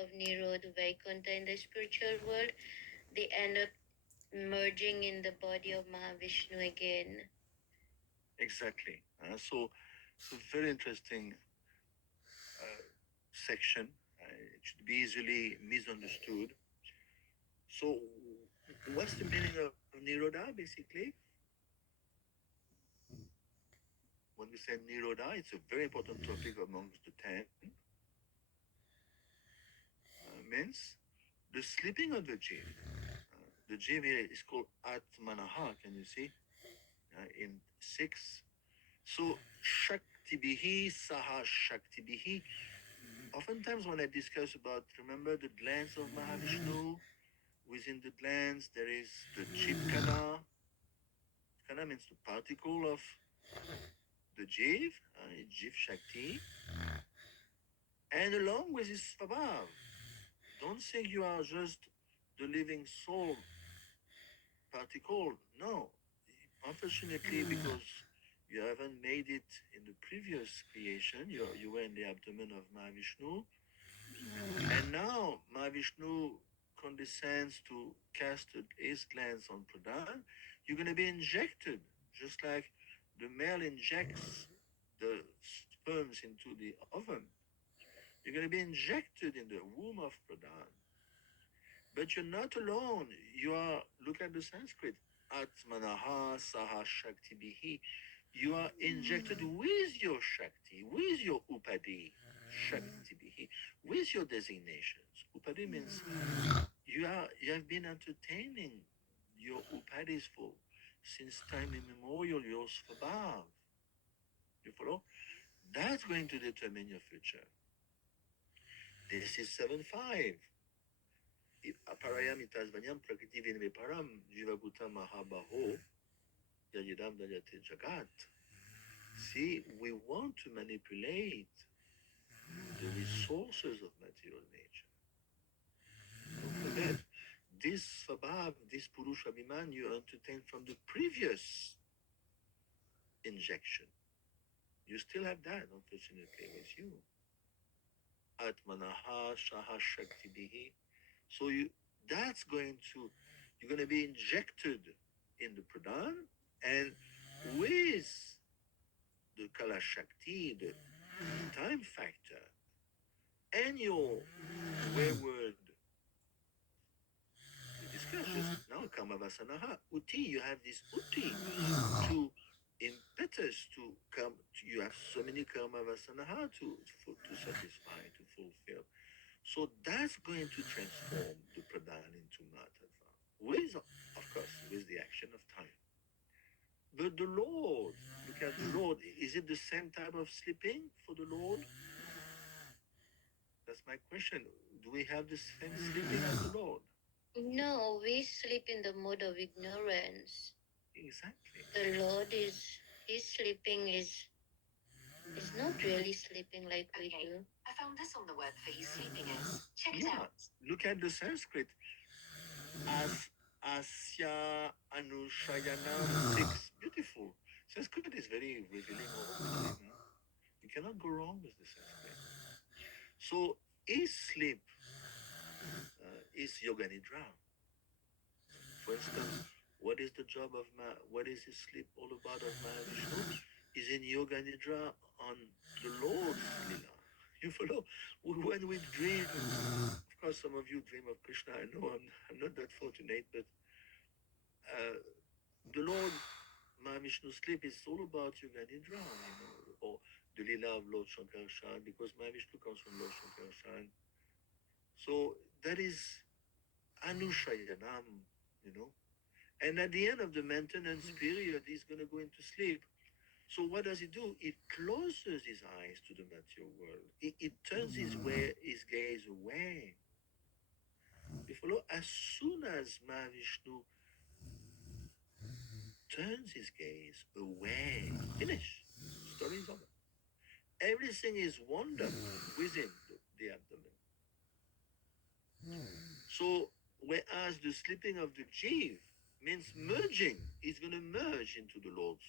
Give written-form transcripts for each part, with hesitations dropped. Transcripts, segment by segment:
of Nirodha Vaikuntha in the spiritual world, they end up merging in the body of Mahavishnu again. Exactly. So it's a very interesting section. It should be easily misunderstood. So, what's the meaning of Nirodha basically? When we say Nirodha, it's a very important topic amongst the 10. Means the sleeping of the jiv. The jiv here is called Atmanaha, can you see? In 6. So, Shaktibihi, Saha Shaktibihi. Oftentimes, when I discuss about, remember the glands of Mahavishnu, within the glands there is the Chitkana. Kana means the particle of the Jiv, Jiv Shakti, and along with his Svabhav. Don't think you are just the living soul particle. No. Unfortunately, because you haven't made it in the previous creation, you were in the abdomen of Mahavishnu, and now Mahavishnu condescends to cast his glance on Pradhan. You're going to be injected, just like the male injects the sperms into the oven. You're going to be injected in the womb of Pradhan. But you're not alone. You are, look at the Sanskrit, Atmanaha Saha Shakti Bihi. You are injected with your Shakti, with your Upadi, Shakti Bihi, with your designations. Upadi means you have been entertaining your Upadis for since time immemorial, your Svabhav. You follow? That's going to determine your future. This is 7.5. Aparayam itasvanyam prakriti vinve param jivaguta mahabaho yajidam dayate jagat. See, we want to manipulate the resources of material nature. Don't forget, this svabhav, this purusha abhiman you entertain from the previous injection. You still have that, unfortunately, with you. Atmanaha shaha shakti bihi. So that's going to, you're going to be injected in the pradhan, and with the kala shakti, the time factor, and your wayward, we discussed just now, kama vasanaha, uti, you have this uti to impetus to come, you have so many karma vasanaha to satisfy, to fulfill. So that's going to transform the pradhan into matadva, with, of course, with the action of time. But the Lord, look at the Lord. Is it the same type of sleeping for the Lord? That's my question. Do we have the same sleeping as the Lord? No, we sleep in the mode of ignorance. Exactly. The Lord is, his sleeping is not really sleeping like we do. I found this on the web for his sleeping is. Check it Yeah. out. Look at the Sanskrit. As Asya Anushayanam 6. Beautiful. Sanskrit is very revealing of sleep. You cannot go wrong with the Sanskrit. So his sleep is yoga nidra. For instance, what is the job of what is his sleep all about of Mahavishnu? Is in yoga nidra on the Lord's lila. You follow? When we dream, of course, some of you dream of Krishna. I know I'm not that fortunate, but the Lord Mahavishnu sleep is all about yoga nidra, or the lila of Lord Shankarshan, because Mahavishnu comes from Lord Shankarshan. So that is Anushayanam, you know. And at the end of the maintenance period, he's going to go into sleep. So what does he do? It closes his eyes to the material world. It turns his gaze away. You follow? As soon as Mahavishnu turns his gaze away, finish. Story is over. Everything is wonder within the abdomen. So whereas the sleeping of the jiv means merging, he's going to merge into the Lord's.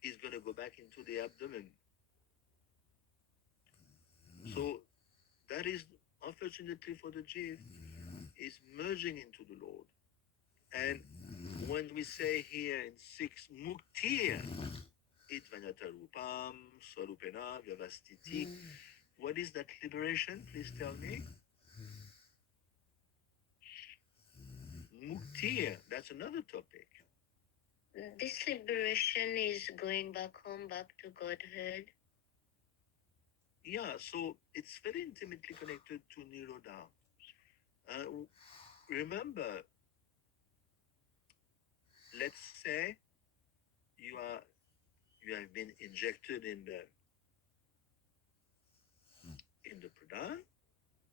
He's going to go back into the abdomen. So that is unfortunately for the jiv, is merging into the Lord. And when we say here in 6, muktir, itvanyatarupam, swarupena, vyavastiti, what is that liberation? Please tell me. Muktir, that's another topic. This liberation is going back home, back to Godhead. Yeah, so it's very intimately connected to Nirodha. Remember, let's say you are you have been injected in the pradhan.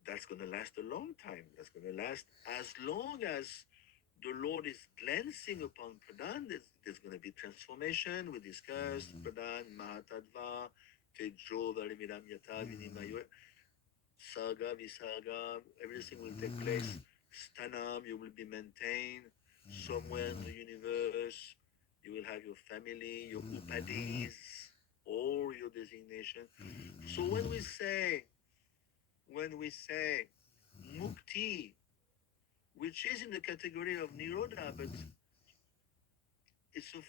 That's going to last a long time. That's going to last as long as the Lord is glancing upon pradhan. There's going to be transformation. We discussed pradhan, mahatadva, tejo, varividam yata, vinimayo, saga, visarga. Everything will take place. Stanam, you will be maintained somewhere in the universe. You will have your family, your upadis, all your designation. So when we say mukti, which is in the category of nirodha, but it's a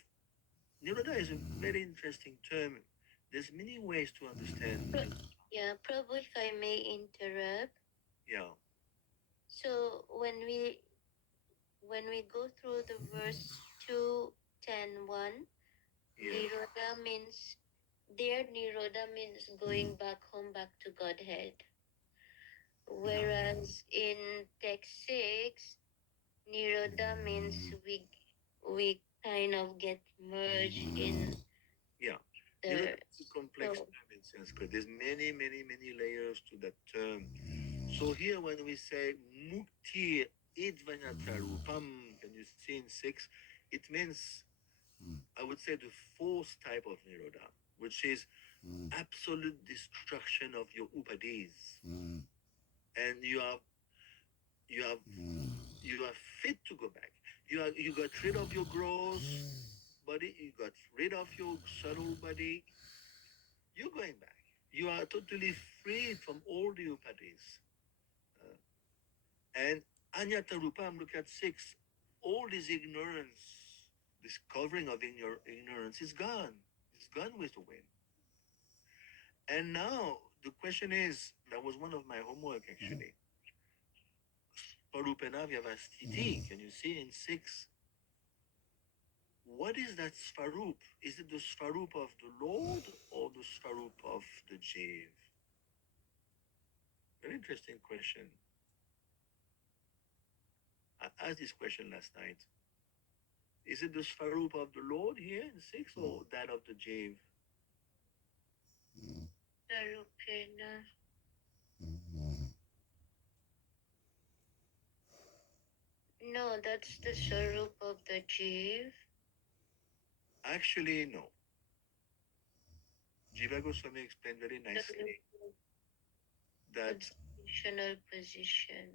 nirodha is a very interesting term. There's many ways to understand. Yeah, Prabhu, if I may interrupt. Yeah. So when we go through the verse 2:10:1, Yeah. Nirodha means there Nirodha means going back home, back to Godhead. Whereas in text 6, Nirodha means we kind of get merged in Yeah. the It's a complex term in Sanskrit. There's many layers to that term. So here when we say mukti idvanyatarupam, can you see in 6, it means, I would say, the fourth type of nirodha, which is absolute destruction of your upadis. And you are you are fit to go back. You got rid of your gross body, you got rid of your subtle body, you're going back. You are totally freed from all the upadis. Uh, and Anyata Rupam, look at 6. All this ignorance, this covering of ignorance is gone. It's gone with the wind. And now the question is, that was one of my homework actually. Parupena Vyavastiti, can you see in 6? What is that Svarup? Is it the Svarup of the Lord or the Svarup of the Jiv? Very interesting question. I asked this question last night. Is it the Svarup of the Lord here in 6 or that of the Jiv? Sarupena. No, that's the Sarup of the Jiv. Actually, no. Jiva Goswami explained very nicely that Observational position.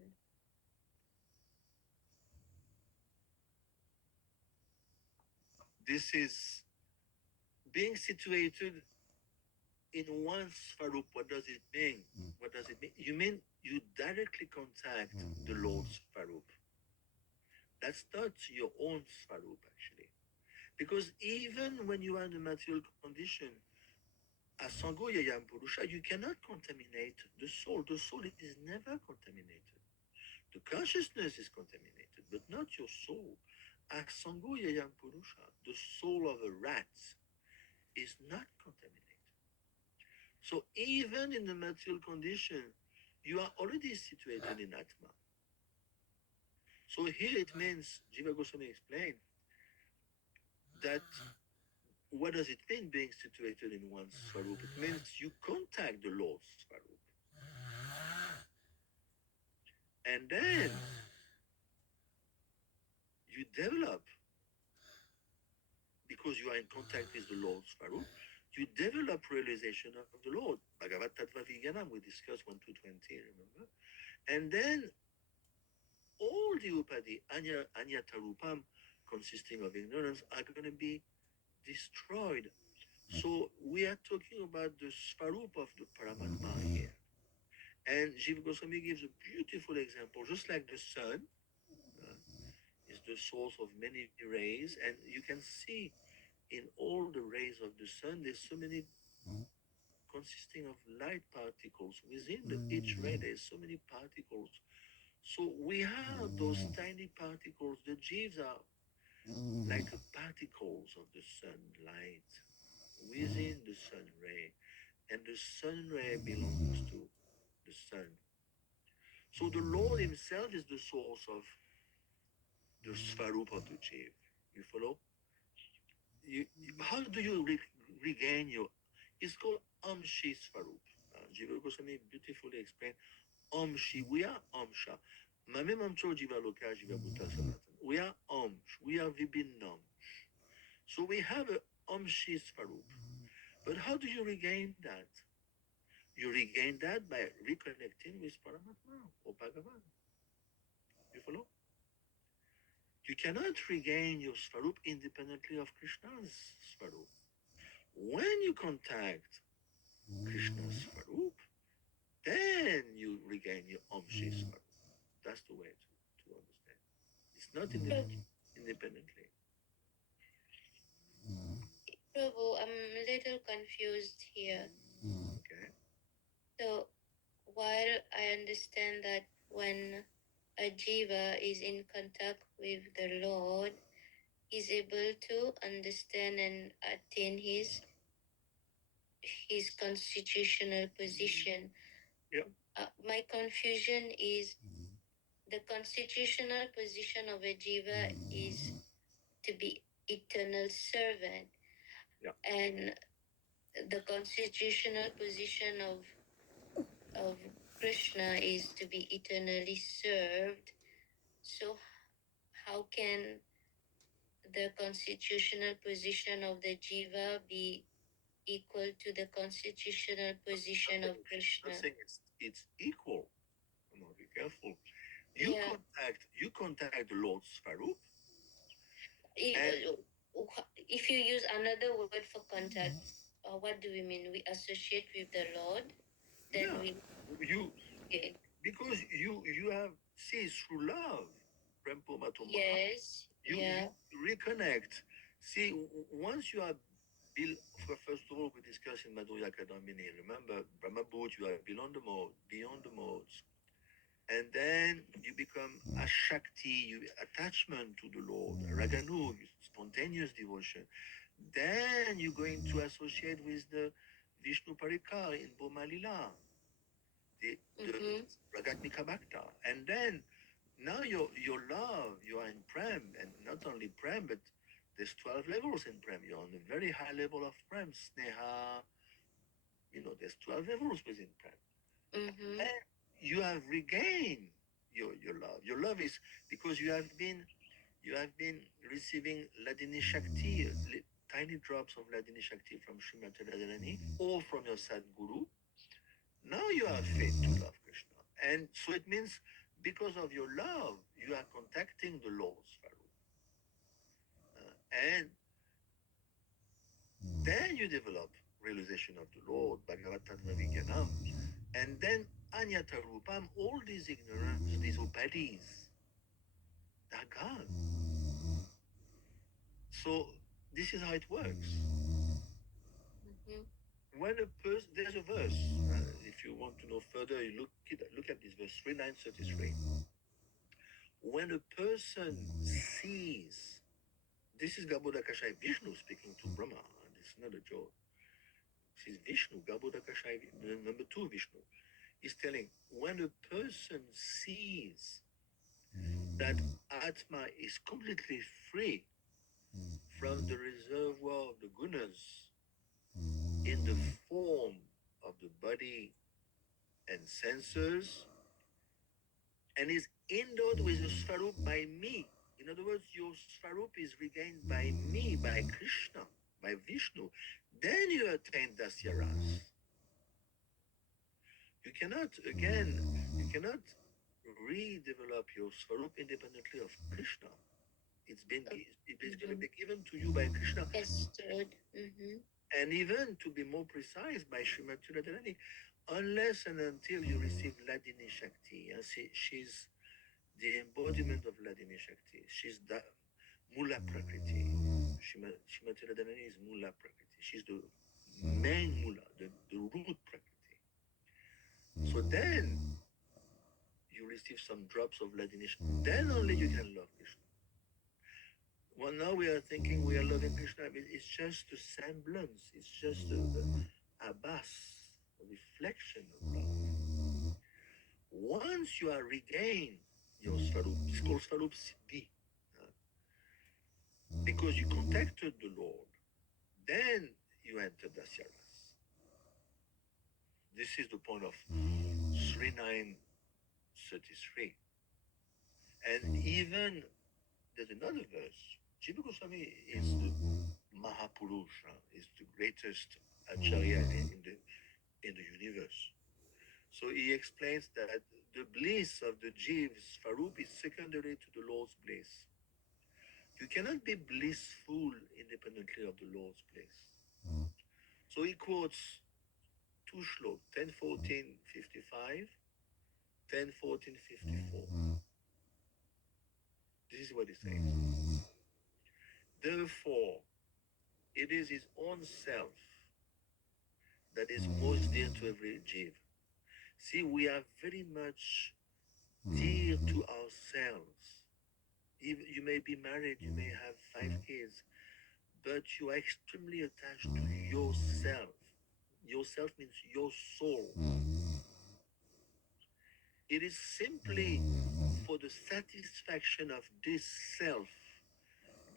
this is being situated in one Svarup. What does it mean? What does it mean? You mean you directly contact the Lord's Svarup. That's not your own Svarup, actually. Because even when you are in a material condition, Asango Yayam Purusha, you cannot contaminate the soul. The soul is never contaminated. The consciousness is contaminated, but not your soul. Asango Yayam Purusha, the soul of a rat, is not contaminated. So even in the material condition, you are already situated in Atma. So here it means, Jiva Goswami explained, that what does it mean being situated in one's Svarup? It means you contact the Lord's Svarup. And then you develop, because you are in contact with the Lord's Svarup, you develop realization of the Lord. Bhagavat Tattva Vigyanam, we discussed 1 to 20, remember? And then all the upadi, anya tarupam, consisting of ignorance, are going to be destroyed. So we are talking about the Svarup of the Paramatma here. And Jiva Goswami gives a beautiful example, just like the sun is the source of many rays, and you can see in all the rays of the sun, there's so many consisting of light particles. Within each ray, there's so many particles. So we have those tiny particles. The Jivas are like the particles of the sunlight within the sun ray, and the sun ray belongs to the sun. So the Lord Himself is the source of the Svarup of the Jiv. You follow? How do you regain your? It's called Amshi Svarup. Jiva Goswami beautifully explained Amshi. We are Amsha. Mamem Amcho Jiva Loka Jiva Bhuta Sanatan. We are Amsh. We are Vibhinnam. So we have a Amshi Svarup. But how do you regain that? You regain that by reconnecting with Paramatma or Bhagavan. You follow? You cannot regain your Svarup independently of Krishna's Svarup. When you contact Krishna's Svarup, then you regain your Amshi Svarup. That's the way to understand. It's not independently. Prabhu, I'm a little confused here. Okay. So, while I understand that when a jiva is in contact with the Lord, is able to understand and attain his constitutional position. Yeah. My confusion is the constitutional position of a jiva is to be eternal servant, Yeah. and the constitutional position of Krishna is to be eternally served. So how can the constitutional position of the jiva be equal to the constitutional position of Krishna? I'm saying it's equal. No, be careful. You contact the Lord's Svarup. If you use another word for contact, what do we mean? We associate with the Lord, then you because you have through love, yes, you reconnect. See, once you are built, first of all, we discussed in Madhurya Kadambini. Remember, Brahma Bhut, you are beyond the modes. And then you become a Shakti, attachment to the Lord, Raganu, spontaneous devotion. Then you're going to associate with the Vishnu Parikar in Bomalila, the Ragatmika Bhakta. And then now your love, you are in Prem, and not only Prem, but there's 12 levels in Prem. You're on a very high level of Prem, Sneha. There's 12 levels within Prem. And you have regained your love. Your love is because you have been receiving Ladini Shakti, tiny drops of Ladini Shakti from Srimad Radharani or from your Sadguru. Now you are fit to love Krishna. And so it means because of your love, you are contacting the Lord's Svarup. And then you develop realization of the Lord, Bhagavatam Vijnanam. And then Anyata Rupam, all these ignorance, these upadis, they're gone. So this is how it works. When a person, there's a verse. If you want to know further, you look at this verse 3933. When a person sees, this is Garbhodakashai Vishnu speaking to Brahma. This is not a joke. This is Vishnu, Garbhodakashai, number 2 Vishnu. Is telling when a person sees that Atma is completely free from the reservoir of the gunas in the form of the body and senses, and is endowed with the Svarup by me. In other words, your Svarup is regained by me, by Krishna, by Vishnu. Then you attain Dasyaras. You cannot redevelop your Svarup independently of Krishna. It's going to be given to you by Krishna. Understood. And even to be more precise, by Srimad Radharani, unless and until you receive Ladini Shakti. See, she's the embodiment of Ladini Shakti. She's the Mula Prakriti. Shrimati Radharani is Mula Prakriti. She's the main Mula, the root Prakriti. So then you receive some drops of Ladini Shakti. Then only you can love Krishna. Well, now we are thinking we are loving Krishna. I mean, it's just a semblance. It's just a bas, a reflection of love. Once you are regained your Svarup, it's called Svarup Siddhi, because you contacted the Lord, then you enter Dasyarvas. This is the point of 3933. And even there's another verse. Jiva Goswami is the Mahapurusha, is the greatest Acharya in the universe. So he explains that the bliss of the Jiv's Svarup is secondary to the Lord's bliss. You cannot be blissful independently of the Lord's bliss. So he quotes two shlok, 10:14:55, 10:14:54. This is what he says. Therefore, it is his own self that is most dear to every Jiv. See, we are very much dear to ourselves. You may be married, you may have 5 kids, but you are extremely attached to yourself. Yourself means your soul. It is simply for the satisfaction of this self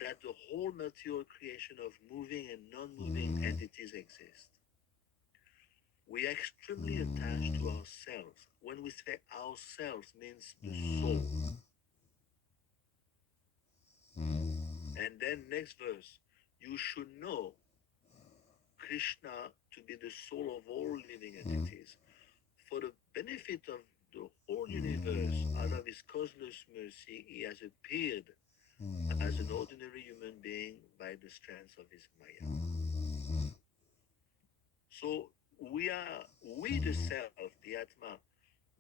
that the whole material creation of moving and non-moving entities exist. We are extremely attached to ourselves. When we say ourselves, means the soul. And then next verse, you should know Krishna to be the soul of all living entities. For the benefit of the whole universe, out of his causeless mercy, he has appeared as an ordinary human being by the strength of his Maya. So we the self, the Atma,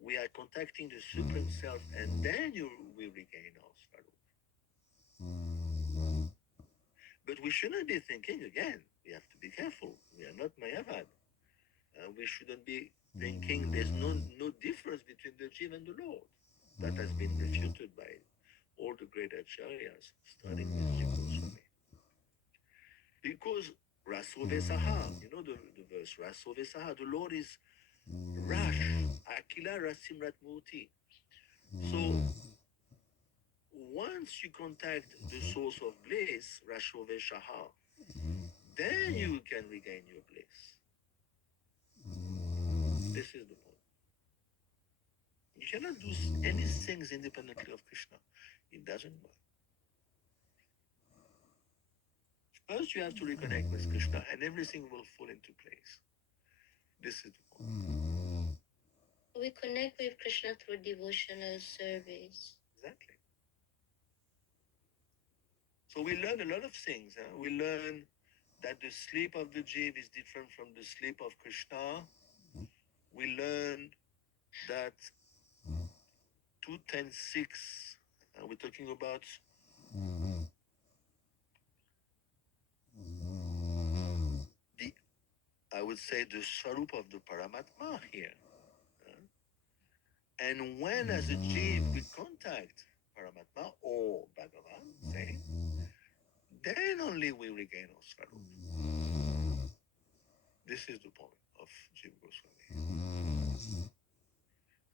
we are contacting the Supreme Self, and then you will regain our Svarup. But we shouldn't be thinking again. We have to be careful. We are not Mayavad. We shouldn't be thinking there's no difference between the Jiva and the Lord. That has been refuted by all the great acharyas, starting with Jiva Goswami. Because Rasovesaha, you know the verse, Rasovesaha, the Lord is Rash, Akila Rasimrat Murti. So once you contact the source of bliss, Rashoveshaha, then you can regain your bliss. This is the point. You cannot do any things independently of Krishna. It doesn't work. First, you have to reconnect with Krishna, and everything will fall into place. This is the point. We connect with Krishna through devotional service. Exactly. So we learn a lot of things. We learn that the sleep of the Jiv is different from the sleep of Krishna. We learn that 2.10.6, we're talking about the, I would say, the Swarup of the Paramatma here. And when as a Jiv we contact Paramatma or Bhagavan, say, then only we regain our Swarup. This is the point of Jiva Goswami.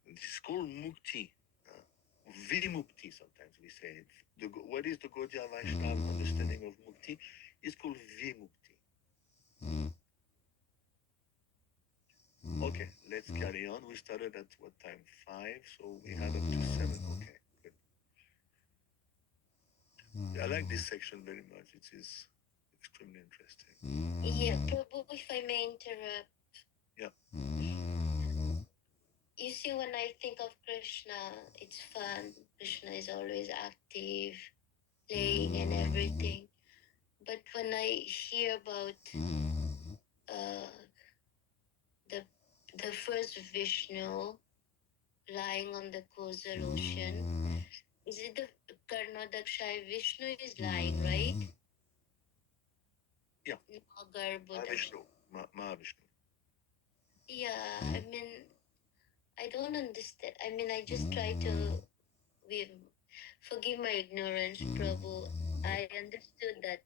This is called Mukti. Vimukti, sometimes we say. What is the Gaudiya Vaishnava understanding of Mukti? It's called Vimukti. Okay, let's carry on. We started at what time? 5, so we have up to 7. Okay, good. I like this section very much. It is extremely interesting. Yeah, Prabhu, if I may interrupt. Yeah. You see, when I think of Krishna, it's fun. Krishna is always active, playing and everything. But when I hear about uh, the the first Vishnu lying on the causal ocean. Is it the Karnadakshay Vishnu is lying, right? Yeah. Garbodaksha. Mahavishnu. Yeah, I mean, I don't understand. I mean, I just try to we forgive my ignorance, Prabhu. I understood that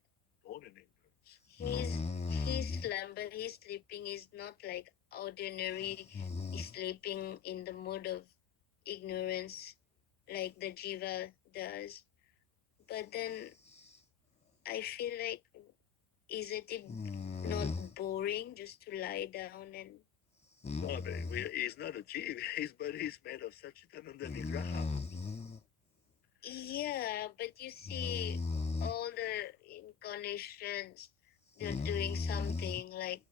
Born in ignorance. his slumber, his sleeping is not like ordinary sleeping in the mode of ignorance like the jiva does. But then I feel like, isn't it not boring just to lie down and No, but he's not a jiva. His body is made of Satchitananda Vigraha. yeah, but you see all the incarnations, they're doing something like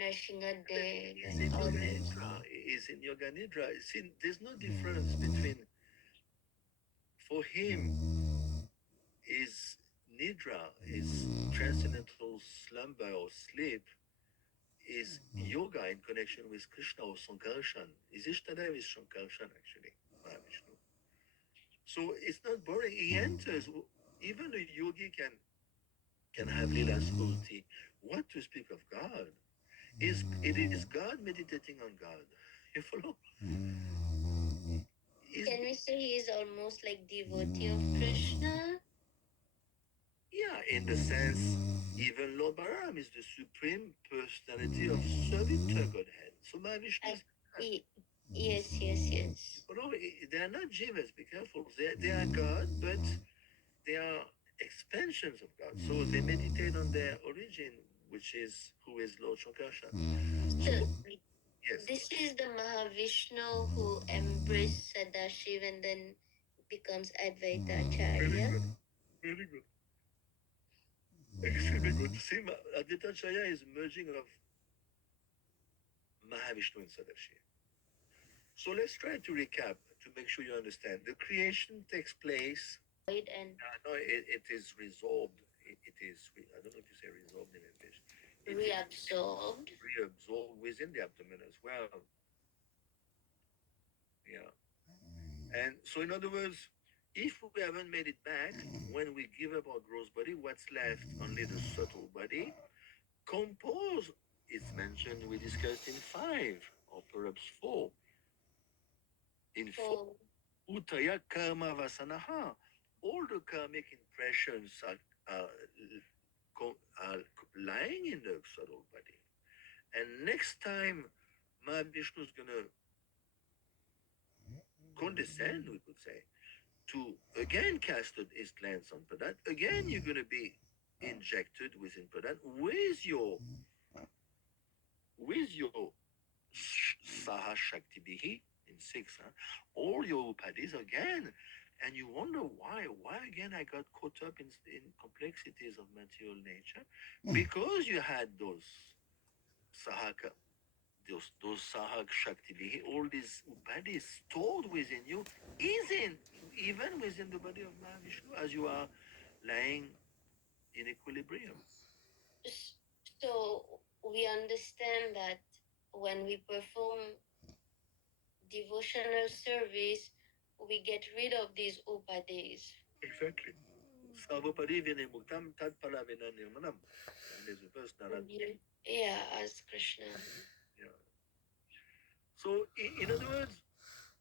Narshinga Dev He's and in all Yoga this. Nidra. He's in Yoga Nidra. See, there's no difference between, for him, is Nidra, is transcendental slumber or sleep, is yoga in connection with Krishna or Sankarshan. Is Ishtadev is Sankarshan actually, Mahavishnu. So it's not boring. He enters. Even a yogi can have lila spurti. What to speak of God? It is God meditating on God. You follow? Can we say he is almost like devotee of Krishna? Yeah, in the sense, even Lord Balaram is the supreme personality of Savitra Godhead. So Mahavishnu is Yes, yes, yes. they are not jivas, be careful. They are God, but they are expansions of God. So they meditate on their origin, which is who is Lord Shankarshan. So Yes. this is the Mahavishnu who embraced Sadashiv and then becomes Advaita Very Acharya. good. Very good. Extremely good. See, Advaita Acharya is merging of Mahavishnu and Sadashiv. So let's try to recap to make sure you understand. The creation takes place. And No, it is resolved. It is, I don't know if you say resolved in English. It is reabsorbed. reabsorbed within the abdomen as well. Yeah. And so, in other words, if we haven't made it back, when we give up our gross body, what's left? Only the subtle body. Compose is mentioned, we discussed in 5 or perhaps 4. In 4, Utaya Karma Vasanaha. All the karmic impressions are lying in the subtle body. And next time, Mahavishnu is going to condescend, we could say, to again cast his glance on Pradat. Again, you're going to be injected within Pradat with your Saha Shakti Bihi in 6, huh? All your upadhis again. And you wonder why again I got caught up in complexities of material nature? Because you had those Sahaka, those Sahak Shakti Bihi, all these upadhis stored within you, even within the body of Mahavishnu, as you are lying in equilibrium. So we understand that when we perform devotional service, we get rid of these upadhis. Exactly. Sarvapari Vinay Muktam Tad Palavina Nirmanam. There's a verse that. Yeah, as Krishna. Yeah. So, in other words,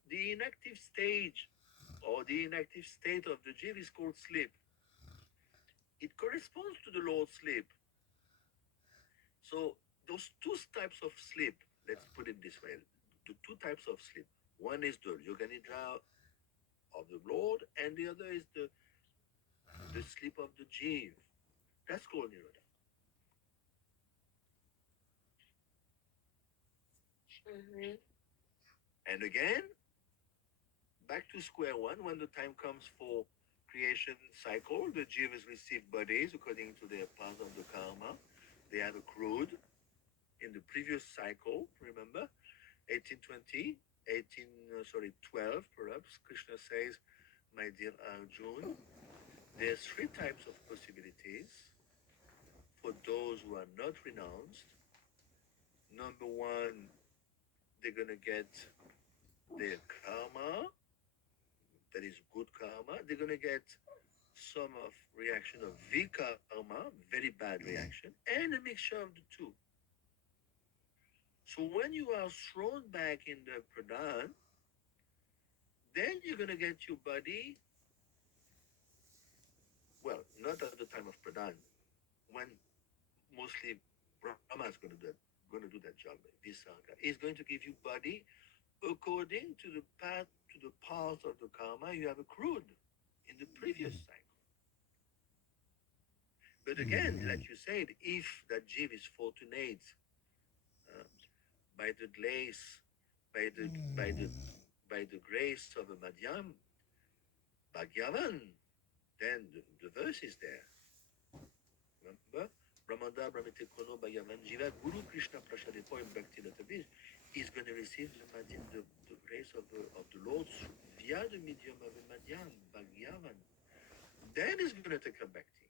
the inactive stage or the inactive state of the jiva is called sleep. It corresponds to the Lord's sleep. So, those two types of sleep, let's put it this way, the two types of sleep. One is the yoga nidra of the Lord, and the other is the sleep of the jiva. That's called nirvana. Mm-hmm. And again, back to square one when the time comes for creation cycle. The jivas receive bodies according to their path of the karma they have accrued in the previous cycle. Remember, 1820, 12 perhaps. Krishna says, my dear Arjun, there's 3 types of possibilities for those who are not renounced. Number one, they're gonna get their karma, that is good karma. They're gonna get some of reaction of vikarma, very bad reaction, and a mixture of the two. So when you are thrown back in the pradhan, then you're gonna get your body, well, not at the time of pradhan, when mostly Brahma is gonna do that job. Visarga is going to give you body according to the path, to the path of the karma you have accrued in the previous cycle. But again, like you said, if that jiv is fortunate uh, by the grace, by the by the by the grace of a madhyam, Bhagyavan, then the verse is there. Remember? Brahmanda Brahmite Kono Bhagavan Jiva Guru Krishna Prashadepo in Bhakti Latavish is going to receive the grace of the Lord via the medium of a Madhyam, Bhagavan. Then he's going to take a Bhakti.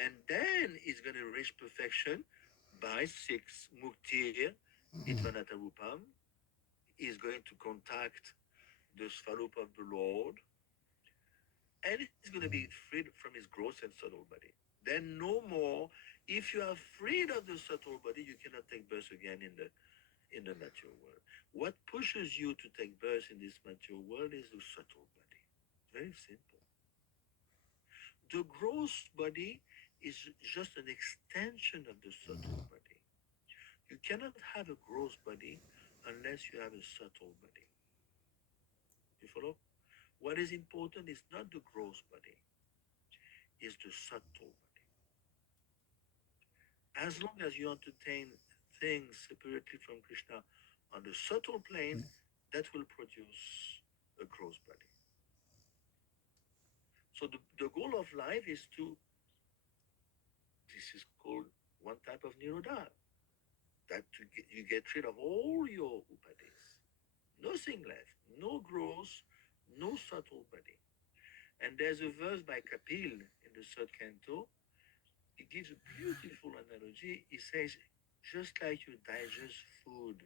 And then he's going to reach perfection by six Muktir, Idvanata Rupam. He's going to contact the Swarup of the Lord, and he's going to be freed from his gross and subtle body. Then no more. If you are freed of the subtle body, you cannot take birth again in the material world. What pushes you to take birth in this material world is the subtle body. Very simple. The gross body is just an extension of the subtle body. You cannot have a gross body unless you have a subtle body. You follow? What is important is not the gross body, is the subtle body. As long as you entertain things separately from Krishna on the subtle plane, that will produce a gross body. So the goal of life is to, this is called one type of nirodha, that you get rid of all your upadis. Nothing left, no gross, no subtle body. And there's a verse by Kapil in the third canto. He gives a beautiful analogy. He says, just like you digest food,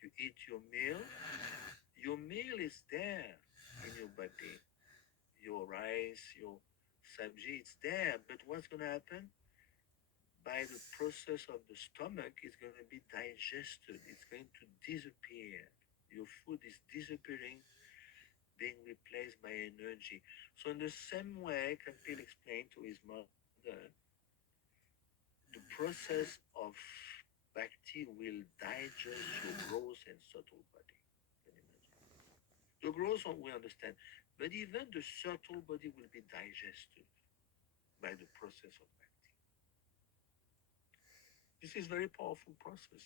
you eat your meal is there in your body. Your rice, your sabji, it's there. But what's going to happen? By the process of the stomach, it's going to be digested. It's going to disappear. Your food is disappearing, being replaced by energy. So in the same way, Kapil explained to his mother, the process of bhakti will digest your gross and subtle body. Can you imagine? The gross one we understand, but even the subtle body will be digested by the process of bhakti. This is a very powerful process.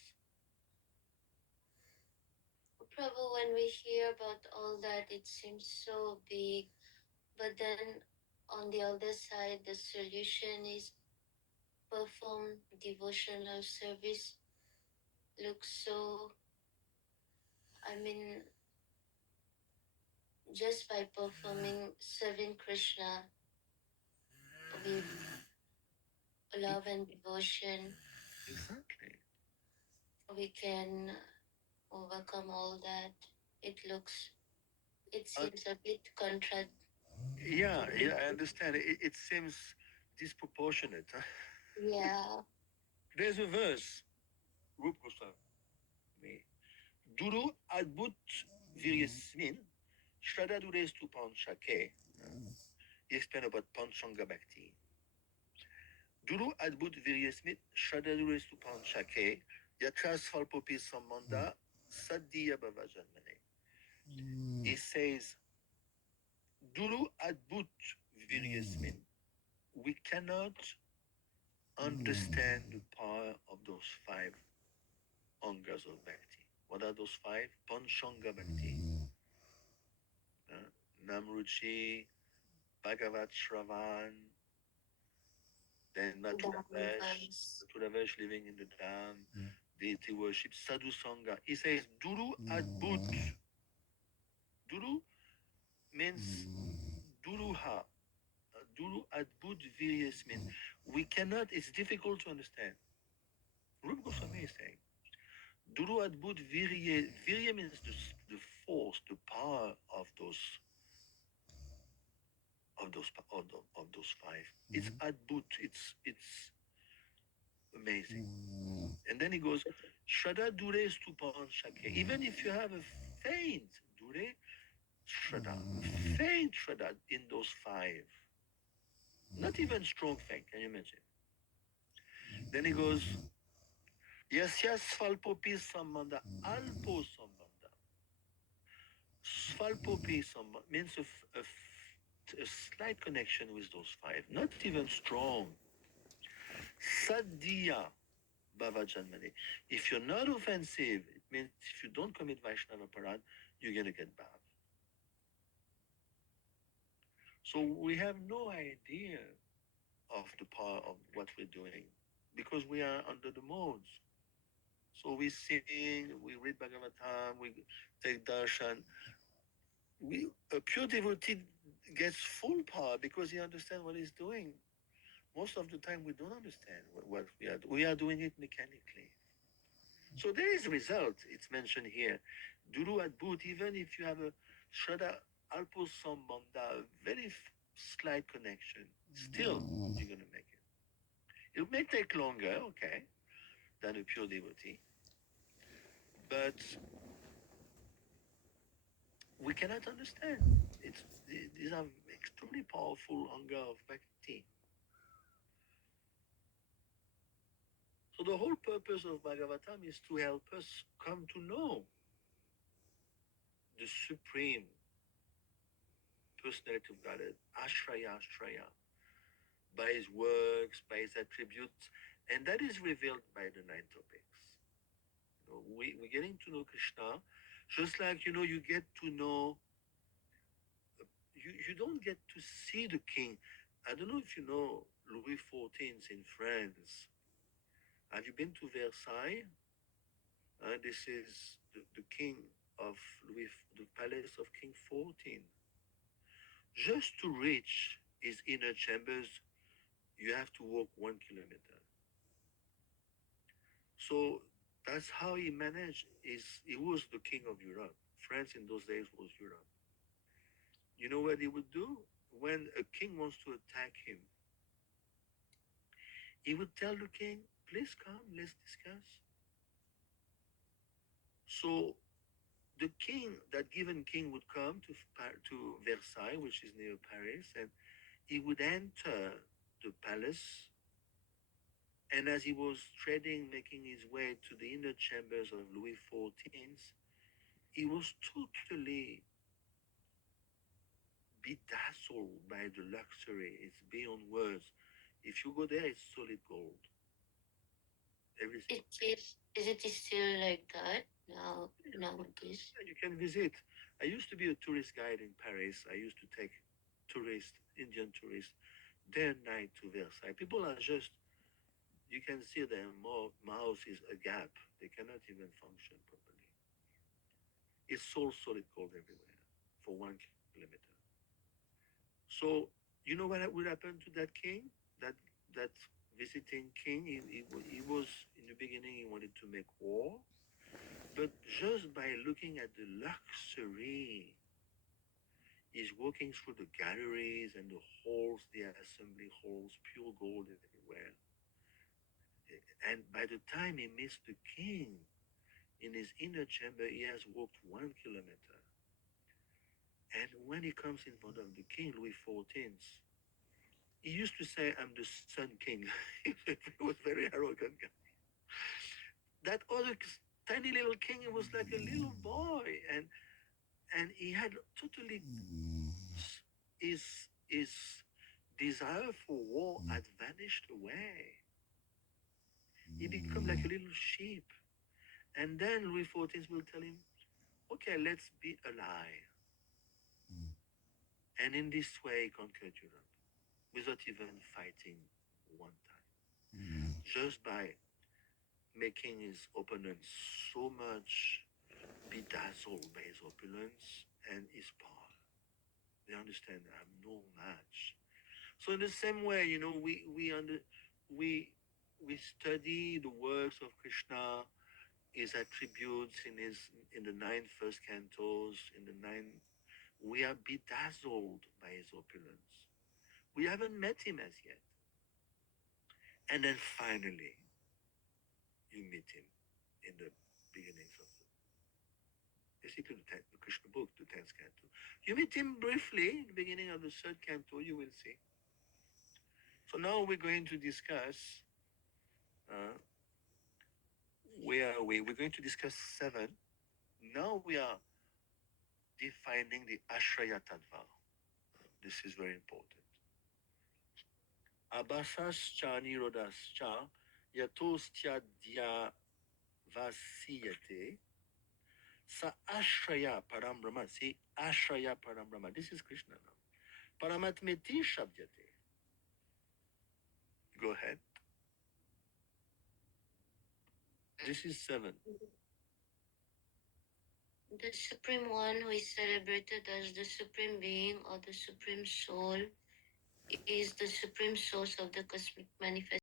Prabhu, when we hear about all that, it seems so big, but then on the other side, the solution is perform devotional service. Looks so, I mean, just by performing serving Krishna with love and devotion, Exactly. we can overcome all that. It looks, it seems a bit Yeah, I understand. It seems disproportionate. Huh? Yeah, There's a verse, Rup Goswami. Duru adbut viryasmin, shradadures tu panchake. He explained about Panchanga Bhakti. Duru adbut viryasmit, shradadures tu panchake, yatra svalpopi samanda, saddiya bhavajanmane. He says, Duru adbut viryasmin. We cannot understand the power of those five angas of bhakti. What are those five? Panchanga Bhakti, uh, Namruchi, Bhagavat Shravan, then dance. Maturavesh living in the dam, deity worship, Sadhu Sangha. He says, Duru Adbut. Duru means Duruha. Duru Adbut Viryasmin. We cannot, it's difficult to understand. Rup Goswami is saying, Duru Adbut Virye. Virye means the force, the power of those five. It's Adbut. It's amazing. And then he goes, Shraddha Dure Stupan Shake. Even if you have a faint Dure Shraddha, faint Shraddha in those five, not even strong faint, can you imagine? Then he goes, Yasya Svalpopi Sambandha, Alpo Sambandha. Svalpopi Sambandha means a slight connection with those five, not even strong. Sadhya Bhavajanmane. If you're not offensive, it means if you don't commit Vaishnava Parad, you're going to get bhav. So we have no idea of the power of what we're doing because we are under the modes. So we sing, we read Bhagavatam, we take darshan. A pure devotee gets full power because he understands what he's doing. Most of the time, we don't understand what we are. We are doing it mechanically. So there is a result. It's mentioned here. Duru Adbut, even if you have a Shraddha Alpo Sambandha, very slight connection, still you're going to make it. It may take longer, okay, than a pure devotee, but we cannot understand. These are extremely powerful anga of bhakti. So the whole purpose of Bhagavatam is to help us come to know the supreme personality of God, Ashraya Ashraya, by his works, by his attributes, and that is revealed by the nine topics. We're getting to know Krishna, just like you get to know. You don't get to see the king. I don't know if you know Louis XIV in France. Have you been to Versailles? This is the king of the palace of King 14. Just to reach his inner chambers, you have to walk 1 kilometer. So that's how he managed. He was the king of Europe. France in those days was Europe. You know what he would do? When a king wants to attack him, he would tell the king, please come, let's discuss. So the king, that given king would come to Versailles, which is near Paris, and he would enter the palace. And as he was treading, making his way to the inner chambers of Louis XIV, he was totally bedazzled by the luxury. It's beyond words. If you go there, it's solid gold. Everything. Is it still like that nowadays? Yeah, you can visit. I used to be a tourist guide in Paris. I used to take tourists, Indian tourists, day and night to Versailles. People are just, you can see their mouth is agape. They cannot even function properly. It's so solid gold everywhere for 1 kilometer. So you know what would happen to that king? That visiting king. He was in the beginning. He wanted to make war, but just by looking at the luxury, he's walking through the galleries and the halls, the assembly halls, pure gold everywhere. And by the time he meets the king in his inner chamber, he has walked 1 kilometer. And when he comes in front of the king, Louis XIV, he used to say, I'm the Sun King. He was very arrogant guy. That other tiny little king was like a little boy, and he had totally his his desire for war had vanished away. He became like a little sheep. And then Louis XIV will tell him, okay, let's be allies. And in this way, he conquered Europe without even fighting one time. Just by making his opponents so much bedazzled by his opulence and his power. They understand I'm no match. So in the same way, we we study the works of Krishna his attributes in the nine first cantos, in the nine, we are bedazzled by his opulence. We haven't met him as yet. And then finally, you meet him in the beginnings of basically the Krishna book, the 10th canto. You meet him briefly in the beginning of the third canto, you will see. So now we're going to discuss, uh, where are we? We're going to discuss 7. Now we are defining the Ashraya Tattva. This is very important. Abhasascha nirodascha yatostya vasiyate sa ashraya param brahma. See, ashraya param brahma. This is Krishna now. Paramatmeti shabdyate. Go ahead. This is 7. The Supreme One, who is celebrated as the Supreme Being or the Supreme Soul, is the supreme source of the cosmic manifestation